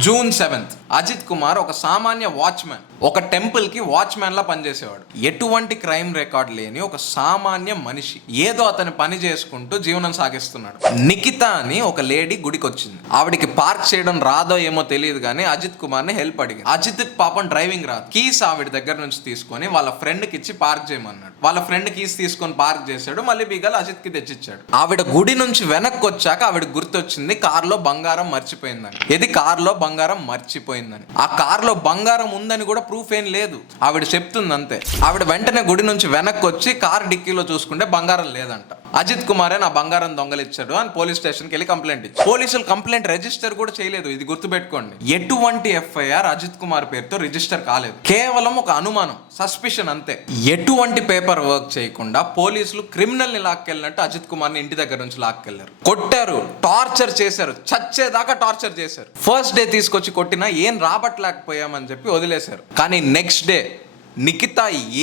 June 7th Ajit Kumar ఒక సామాన్య watchman, ఒక టెంపుల్ కి వాచ్మెన్ లా పనిచేసేవాడు. ఎటువంటి క్రైమ్ రికార్డ్ లేని ఒక సామాన్య మనిషి ఏదో అతని పని చేసుకుంటూ జీవనం సాగిస్తున్నాడు. నిఖిత అని ఒక లేడీ గుడికి వచ్చింది. ఆవిడికి పార్క్ చేయడం రాదో ఏమో తెలియదు కానీ అజిత్ కుమార్ ని హెల్ప్ అడిగింది. అజిత్ పాపం డ్రైవింగ్ రాదు. కీస్ ఆవిడ దగ్గర నుంచి తీసుకొని వాళ్ళ ఫ్రెండ్ కి ఇచ్చి పార్క్ చేయమన్నాడు. వాళ్ళ ఫ్రెండ్ కీస్ తీసుకొని పార్క్ చేశాడు. మళ్ళీ బీగాలు అజిత్ కి తెచ్చిచ్చాడు. ఆవిడ గుడి నుంచి వెనక్కి వచ్చాక ఆవిడ గుర్తొచ్చింది కార్లో బంగారం మర్చిపోయిందని. ఇది కార్లో బంగారం మర్చిపోయిందని. ఆ కార్లో బంగారం ఉందని కూడా ప్రూఫ్ ఏం లేదు, ఆవిడ చెప్తుంది అంతే. ఆవిడ వెంటనే గుడి నుంచి వెనక్కి వచ్చి కార్ డిక్కీలో చూసుకుంటే బంగారం లేదంట. అజిత్ కుమారే నా బంగారం దొంగలిచ్చాడు అని పోలీస్ స్టేషన్కి వెళ్ళి కంప్లైంట్ ఇచ్చారు. పోలీసులు కంప్లైంట్ రిజిస్టర్ కూడా చేయలేదు. ఇది గుర్తుపెట్టుకోండి. ఎటువంటి ఎఫ్ఐఆర్ అజిత్ కుమార్ పేరుతో రిజిస్టర్ కాలేదు. కేవలం ఒక అనుమానం, సస్పిషన్ అంతే. ఎటువంటి పేపర్ వర్క్ చేయకుండా పోలీసులు క్రిమినల్ ని లాక్కెళ్ళినట్టు అజిత్ కుమార్ ని ఇంటి దగ్గర నుంచి లాక్కెళ్లారు. కొట్టారు, టార్చర్ చేశారు, చచ్చేదాకా టార్చర్ చేశారు. ఫస్ట్ డే తీసుకొచ్చి కొట్టినా ఏం రాబట్టలేకపోయామని చెప్పి వదిలేశారు. కానీ నెక్స్ట్ డే నిఖిత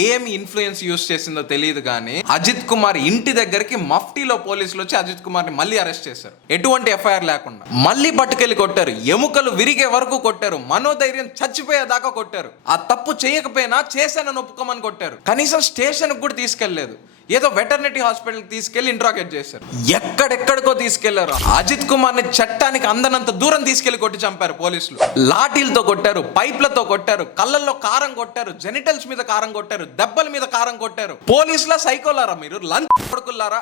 ఏమి ఇన్ఫ్లుయెన్స్ యూస్ చేసిందో తెలియదు కానీ అజిత్ కుమార్ ఇంటి దగ్గరికి మఫ్టీలో పోలీసులు వచ్చి అజిత్ కుమార్ ని మళ్ళీ అరెస్ట్ చేశారు. ఎటువంటి ఎఫ్ఐఆర్ లేకుండా మళ్ళీ పట్టుకెళ్ళి కొట్టారు. ఎముకలు విరిగే వరకు కొట్టారు. మనోధైర్యం చచ్చిపోయేదాకా కొట్టారు. ఆ తప్పు చేయకపోయినా చేశానని ఒప్పుకోమని కొట్టారు. కనీసం స్టేషన్ కూడా తీసుకెళ్లేదు. ఏదో వెటర్నరీ హాస్పిటల్ తీసుకెళ్లి ఇంట్రాగేట్ చేశారు. ఎక్కడెక్కడికో తీసుకెళ్లారు. అజిత్ కుమార్ ని చట్టానికి అందనంత దూరం తీసుకెళ్లి కొట్టి చంపారు పోలీసులు. లాఠీలతో కొట్టారు, పైప్లతో కొట్టారు, కళ్ళల్లో కారం కొట్టారు, జెనిటల్స్ మీద కారం కొట్టారు, దెబ్బల మీద కారం కొట్టారు. పోలీసులా సైకోలారా మీరు? లంచ్ కొడుకులారా?